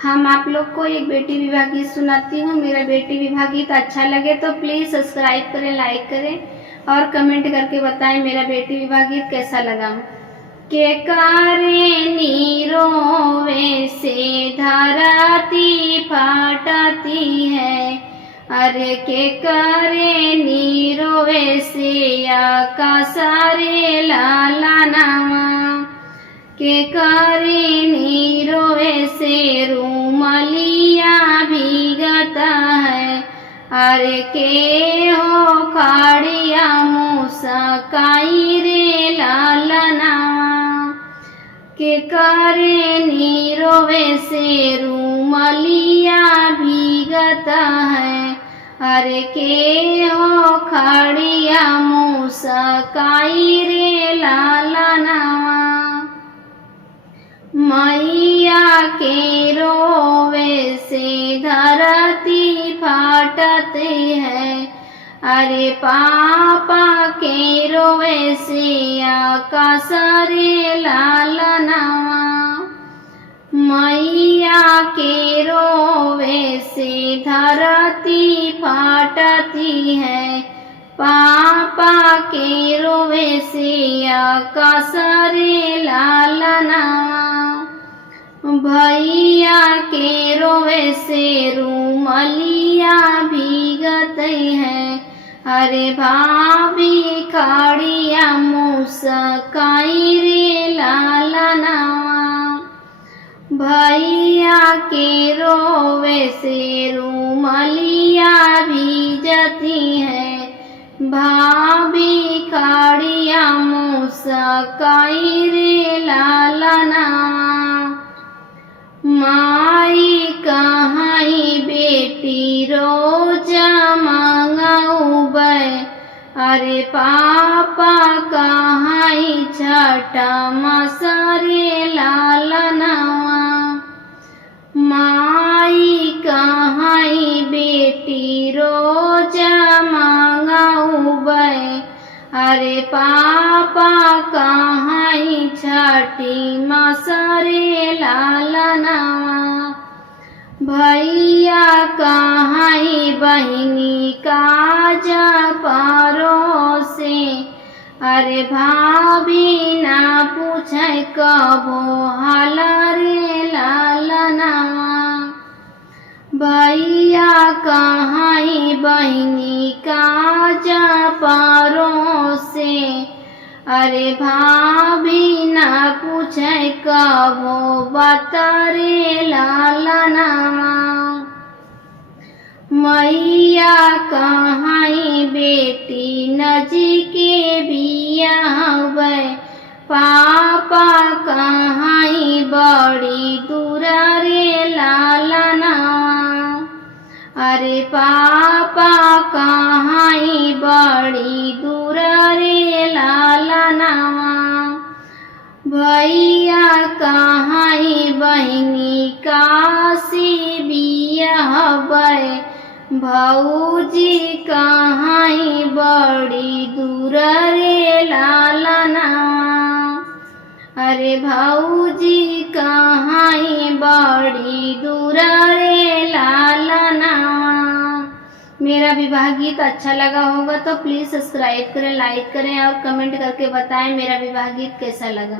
हम आप लोग को एक बेटी विवाह गीत सुनाती हूँ। मेरा बेटी विवाह गीत अच्छा लगे तो प्लीज़ सब्सक्राइब करें, लाइक करें और कमेंट करके बताएं मेरा बेटी विवाह गीत कैसा लगा। के कारे नीरोवे से धरती फाटती है, अरे के करे नीरोवे से आकाश रे लाला नामा, के करे नीरोवे से रूमलिया भीगता है, अरे के हो खाड़िया मुसकाई रे लाला नामा, के करे नीरोवे से रूमलिया भीगता है, अरे के हो खाड़िया मुसकाई रे लाला नामा। मैया के रोवे से धरती फाटते है, अरे पापा के रोवे से आकाश रे लाला नामा, मैया के रोवे से धरती फाटती है, पापा के रोवे से आकाश रे लाला नामा, भैया के रोवे से रूमलिया भीगते हैं, अरे भाभी खाड़िया मुसकाई रे लाला नामा, भैया के रोवे से रूमलिया भीजती है, भाभी खाड़िया मुसकाई रे लाला नामा। माई कहाई बेटी रोजा मांगाऊबै, अरे पापा कहाई छठा मसरे लाला नामा, माई कहाई बेटी रोजा मांगाऊबै, अरे पापा कहाई छठी मसरे लाला नामा, भैया कहाई बहिनी काजा परोसे, अरे भाभी ना पूछे कबो हाल रे लाला नामा, भैया कहाई बहिनी काजा परोसे, अरे भाभी ना पूछे कबो बात रे लाला नामा, मैया कहाई बेटी नजीके बियाहबै, पापा कहाई बड़ी दूर रे लाला नामा, अरे पापा कहाई बड़ी दूर रे लाला नामा, भैया कहाई बहिनी काशी बियाहबै, भौजी कहाई बड़ी दूर रे लाला नामा, अरे भौजी कहाई बड़ी दूर रे लाला नामा। मेरा विवाह गीत अच्छा लगा होगा तो प्लीज़ सब्सक्राइब करें, लाइक करें और कमेंट करके बताएं मेरा विवाह गीत कैसा लगा।